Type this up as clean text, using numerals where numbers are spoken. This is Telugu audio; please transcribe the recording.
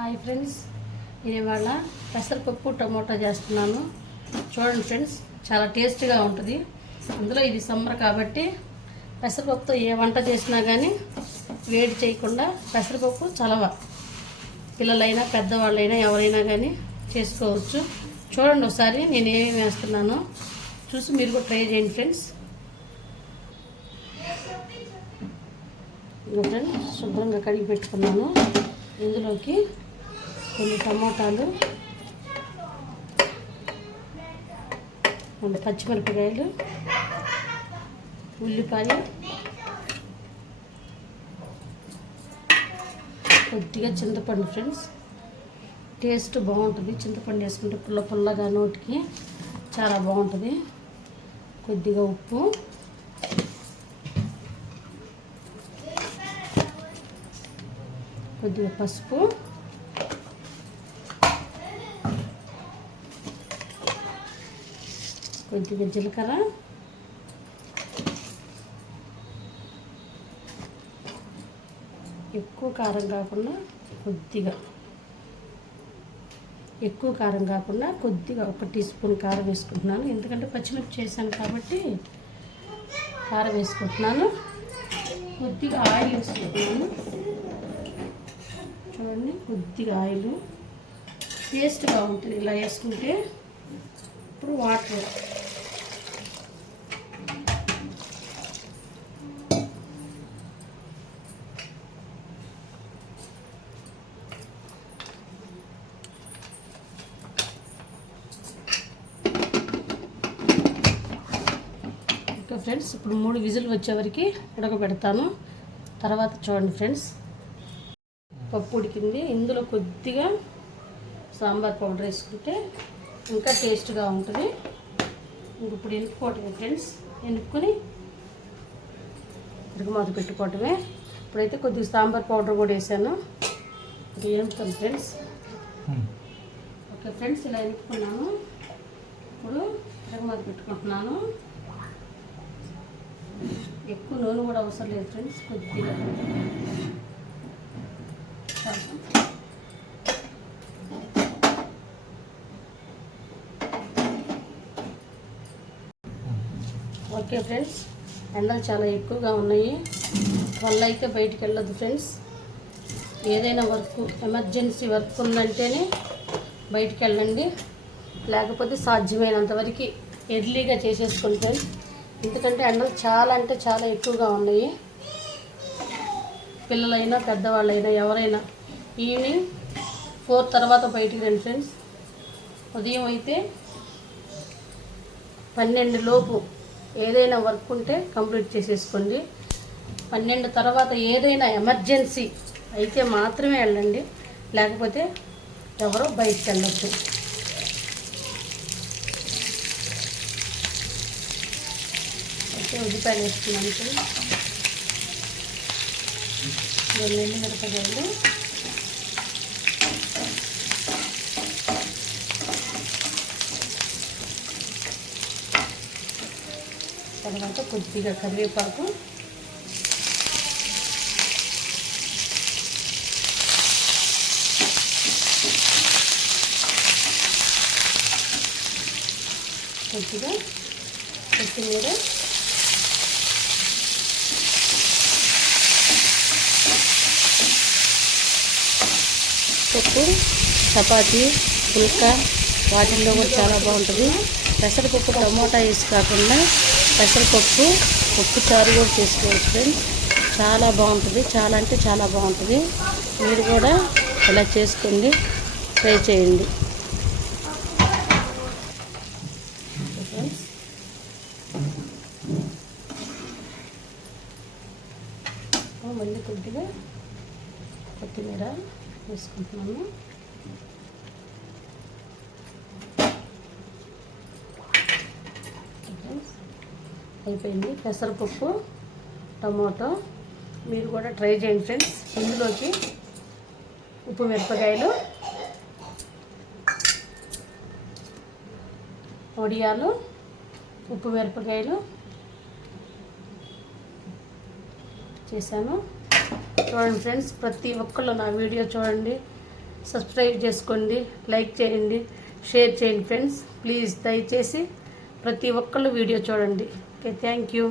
హాయ్ ఫ్రెండ్స్, నేను ఇవాళ పెసరపప్పు టమోటా చేస్తున్నాను. చూడండి ఫ్రెండ్స్, చాలా టేస్ట్గా ఉంటుంది. అందులో ఇది సమ్మర్ కాబట్టి పెసరపప్పుతో ఏ వంట చేసినా కానీ వేడి చేయకుండా పెసరపప్పు చలవ. పిల్లలైనా పెద్దవాళ్ళైనా ఎవరైనా కానీ చేసుకోవచ్చు. చూడండి ఒకసారి నేను ఏమేమి వేస్తున్నానో చూసి మీరు కూడా ట్రై చేయండి ఫ్రెండ్స్. ఫ్రెండ్స్, శుభ్రంగా కడిగి పెట్టుకున్నాను. ఇందులోకి కొన్ని టమాటాలు, కొన్ని పచ్చిమిరపకాయలు, ఉల్లిపాయ, కొద్దిగా చింతపండు ఫ్రెండ్స్. టేస్ట్ బాగుంటుంది. చింతపండు వేసుకుంటే పుల్ల పుల్లగా నోటికి చాలా బాగుంటుంది. కొద్దిగా ఉప్పు, కొద్దిగా పసుపు, కొద్దిగా జీలకర్ర, ఎక్కువ కారం కాకుండా కొద్దిగా, ఒక టీ స్పూన్ కారం వేసుకుంటున్నాను. ఎందుకంటే పచ్చిమిర్చి చేశాను కాబట్టి కారం వేసుకుంటున్నాను. కొద్దిగా ఆయిల్ వేసుకుంటున్నాను. చూడండి, కొద్దిగా ఆయిల్ టేస్ట్గా ఉంటుంది ఇలా వేసుకుంటే. ఇప్పుడు వాటర్, ఓకే ఫ్రెండ్స్, ఇప్పుడు 3 విజిల్ వచ్చే వరకు ఉడకబెడతాను. తర్వాత చూడండి ఫ్రెండ్స్, పప్పు ఉడికింది. ఇందులో కొద్దిగా సాంబార్ పౌడర్ వేసుకుంటే ఇంకా టేస్ట్గా ఉంటుంది. ఇప్పుడు ఎనుక్కోవటమే ఫ్రెండ్స్. ఎనుక్కొని తిరుగుమాత పెట్టుకోవటమే. ఇప్పుడైతే కొద్దిగా సాంబార్ పౌడర్ కూడా వేసాను. ఇది ఎనుకుతాను ఫ్రెండ్స్. ఓకే ఫ్రెండ్స్, ఇలా ఎనుక్కున్నాను. ఇప్పుడు తిరుగుమాత పెట్టుకుంటున్నాను. ఎక్కువ నూనె కూడా అవసరం లేదు ఫ్రెండ్స్, కొద్దిగా. ఓకే ఫ్రెండ్స్, ఎండలు చాలా ఎక్కువగా ఉన్నాయి. వల్ల అయితే బయటికి వెళ్ళొద్దు ఫ్రెండ్స్. ఏదైనా వర్క్, ఎమర్జెన్సీ వర్క్ ఉందంటేనే బయటికి వెళ్ళండి. లేకపోతే సాధ్యమైనంత వరకు ఎర్లీగా చేసేసుకోండి ఫ్రెండ్స్. ఎందుకంటే ఎండలు చాలా అంటే చాలా ఎక్కువగా ఉన్నాయి. పిల్లలైనా పెద్దవాళ్ళైనా ఎవరైనా ఈవినింగ్ 4 తర్వాత బయటికి రండి ఫ్రెండ్స్. ఉదయం అయితే 12 లోపు ఏదైనా వర్క్ ఉంటే కంప్లీట్ చేసేసుకోండి. 12 తర్వాత ఏదైనా ఎమర్జెన్సీ అయితే మాత్రమే వెళ్ళండి. లేకపోతే ఎవరో బయటికి వెళ్ళొద్దు. అయితే ఉల్లిపాయలు వేసుకున్నాను ఫ్రెండ్స్. ఎండుమిరపకాయలు, తర్వాత కొద్దిగా కరివేపాకు, కొద్దిగా కొత్తిమీర, పప్పు, చపాతీ, పుల్కా వాటిల్లో కూడా చాలా బాగుంటుంది. పెసరపప్పు టమోటా వేసి కాకుండా పెసరపప్పు పప్పు చారు కూడా చేసుకోవచ్చు ఫ్రెండ్స్. చాలా బాగుంటుంది. చాలా అంటే చాలా బాగుంటుంది. మీరు కూడా ఇలా చేసుకోండి, ట్రై చేయండి ఫ్రెండ్స్. మళ్ళీ కొద్దిగా కొత్తిమీర వేసుకుంటున్నాను. అయిపోయింది పెసరపప్పు టమోటో. మీరు కూడా ట్రై చేయండి ఫ్రెండ్స్. ఇందులోకి ఉప్పు మిరపకాయలు, వడియాలు, ఉప్పు మిరపకాయలు చేశాను. చూడండి ఫ్రెండ్స్, ప్రతి ఒక్కళ్ళు నా వీడియో చూడండి, సబ్స్క్రైబ్ చేసుకోండి, లైక్ చేయండి, షేర్ చేయండి ఫ్రెండ్స్. ప్లీజ్ దయచేసి ప్రతి ఒక్కళ్ళు వీడియో చూడండి. Okay, thank you.